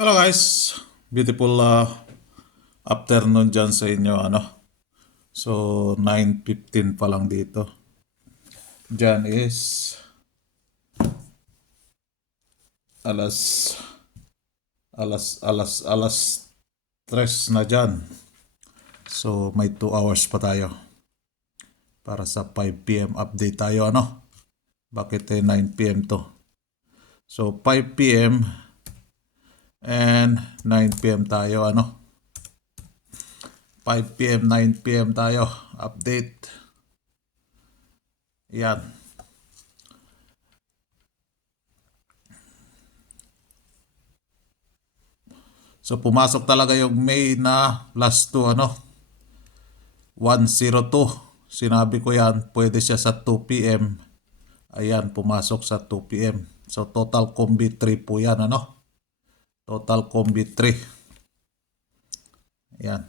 Hello guys, beautiful afternoon dyan sa inyo So 9:15 pa lang dito. Dyan is alas alas 3 na dyan. So may 2 hours pa tayo para sa 5 PM update tayo Bakit 9 PM to? So 5 PM and 9 PM tayo 5 PM, 9 PM tayo. Update. Yan. So pumasok talaga yung May na last 2 102. Sinabi ko yan, pwede siya sa 2 PM. Ayan, pumasok sa 2 PM. So total combi 3 po yan Total combi 3. Ayan.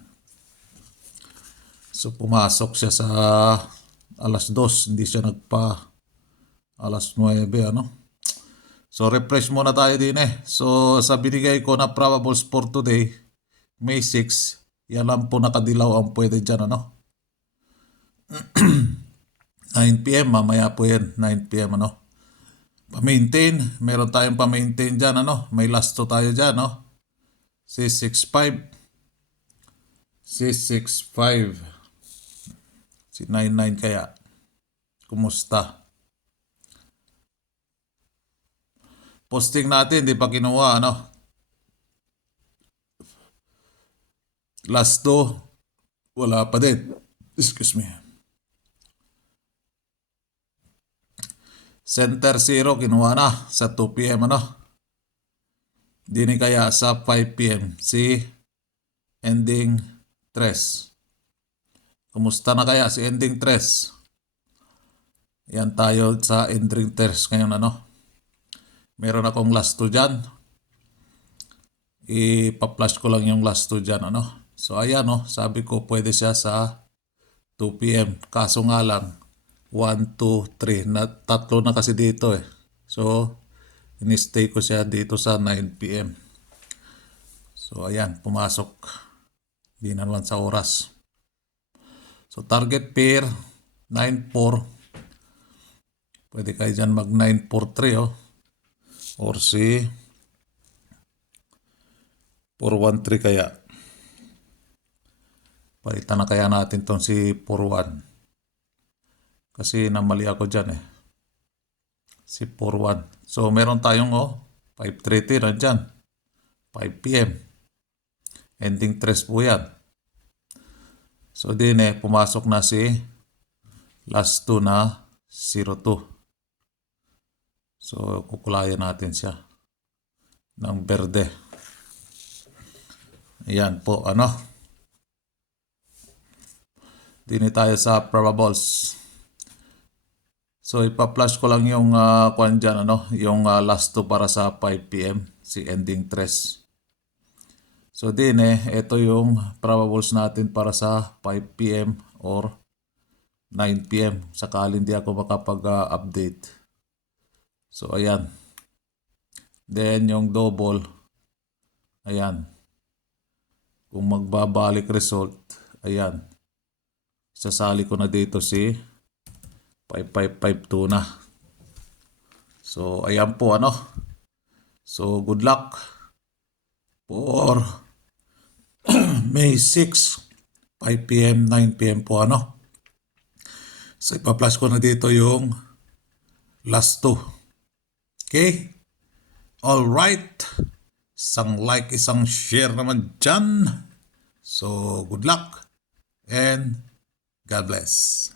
So pumasok siya sa alas 2, hindi siya nagpa alas 9 So refresh muna tayo din So sa binigay ko na probables for today, May 6, yan lang po nakadilaw ang pwede dyan 9 PM, mamaya po yan, 9 PM Pa-maintain, meron tayong pa-maintain dyan may last 2 tayo dyan C65 si 99 kaya kumusta? Posting natin di pa kinuha last 2 wala pa din. Excuse me. Center 0 kinuha na sa 2 PM Dini kaya sa 5 PM si ending 3. Kumusta na kaya si ending 3? Yan tayo sa ending 3 ngayon Meron akong last 2 dyan. Ipa-flash ko lang yung last 2 dyan So ayan sabi ko pwede siya sa 2 PM. Kaso nga lang 1, 2, 3 na tatlo na kasi dito So ini-stay ko siya dito sa 9 PM. So ayan, pumasok. Di na naman sa oras. So target pair 9-4. Pwede kayo dyan mag 9-4-3 or si 4-1-3 kaya. Palitan na kaya natin tong si 4-1. Kasi namali ako dyan Si 4-1. So meron tayong 5-3-3 na dyan. 5 PM. Ending 3 po yan. So din pumasok na si last 2 na 0-2. So kukulayan natin siya ng berde. Ayan po Dini tayo sa probables. So ipa-flash ko lang yung kwan dyan yung last 2 para sa 5 PM si ending 3. So din ito yung probables natin para sa 5 PM or 9 PM sakali hindi ako makapag-update. So ayan. Then yung double, ayan. Kung magbabalik result, ayan. Sasali ko na dito si 5552 na. So ayan po So good luck for May 6, 5 PM, 9 PM po So ipa-flash ko na dito yung last 2. Okay? All right. Isang like, isang share naman dyan. So good luck and God bless.